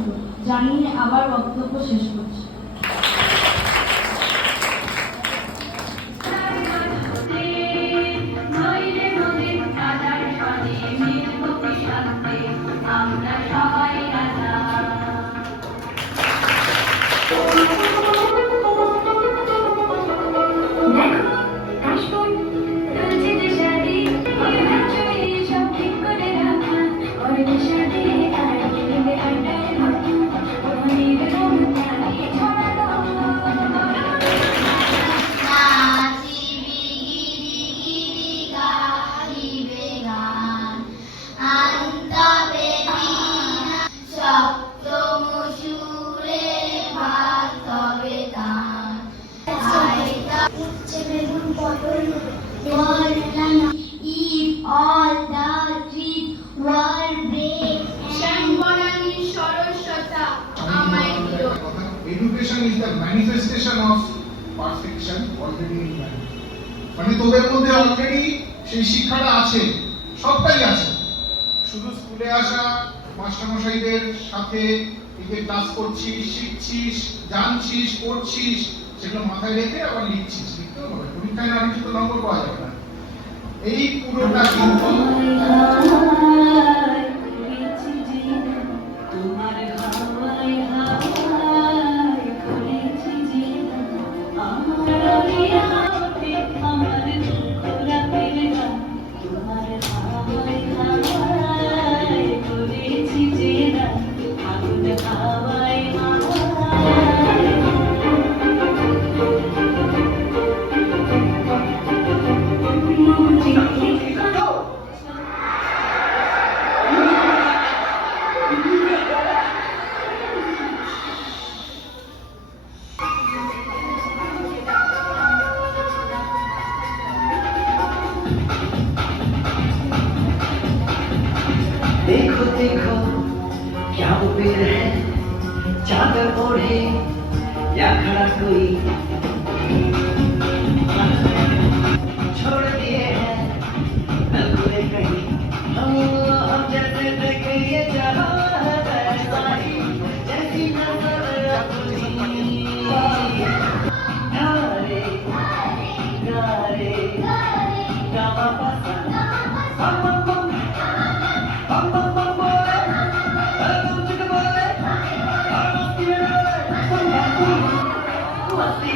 থাকলো জানিয়ে আবার বক্তব্য শেষ করছি। আমরা সবাই রাজা। If all the trees were brave Education is the manifestation of perfection already in man. মানে তোদের মধ্যে অলরেডি সেই শিক্ষাটা আছে, সবটাই আছে। শুধু স্কুলে আসা, মাস্টারমশাইদের সাথে নিজে ক্লাস করছিস, শিখছিস, জানছিস, পড়ছিস, সেগুলো মাথায় রেখে আবার লিখছিস, লিখতেও হবে। পরীক্ষায় না লিখে তো নম্বর পাওয়া যাবে না। এই পুরোটা কিন্তু देखो देखो क्या वो पेड़ है, चादर ओढ़े या खड़ा कोई, छोड़ दिए हैं नगुए कहीं, हम जैसे देखे ये जहां है वैसा ही, जैसी नजर अपनी धारे गारे गावा पासा Must be